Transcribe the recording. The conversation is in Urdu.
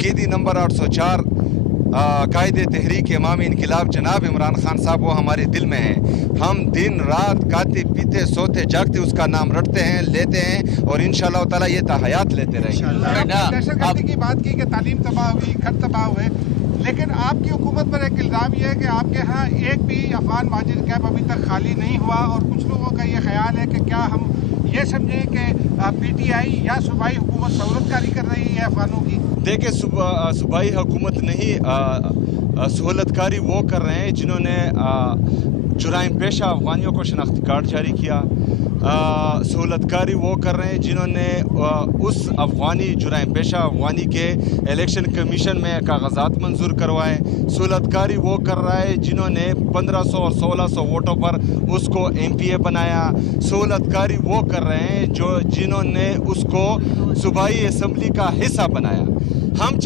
قیدی نمبر 804 قائد تحریک امام انقلاب جناب عمران خان صاحب وہ ہمارے دل میں ہیں. ہم دن رات کھاتے پیتے سوتے جاگتے اس کا نام رٹتے ہیں, لیتے ہیں, اور انشاءاللہ تعالی یہ تا حیات لیتے رہیں گے. دہشت گردی کی بات کی کہ تعلیم تباہ ہوئی, گھر تباہ ہوئے, لیکن آپ کی حکومت پر ایک الزام یہ ہے کہ آپ کے ہاں ایک بھی افغان مہاجر کیمپ ابھی تک خالی نہیں ہوا, اور کچھ لوگوں کا یہ خیال ہے کہ کیا ہم یہ سمجھیں کہ پی ٹی آئی یا صوبائی حکومت سہولت کاری کر رہی ہے افغانوں کی؟ دیکھیں, صوبائی حکومت نہیں, سہولت کاری وہ کر رہے ہیں جنہوں نے جرائم پیشہ افغانیوں کو شناختی کارڈ جاری کیا. سہولت کاری وہ کر رہے ہیں جنہوں نے اس افغانی جرائم پیشہ افغانی کے الیکشن کمیشن میں کاغذات منظور کروائے. سہولت کاری وہ کر رہا ہے جنہوں نے 1500 اور 1600 ووٹوں پر اس کو ایم پی اے بنایا. سہولت کاری وہ کر رہے ہیں جنہوں نے اس کو صوبائی اسمبلی کا حصہ بنایا. ہم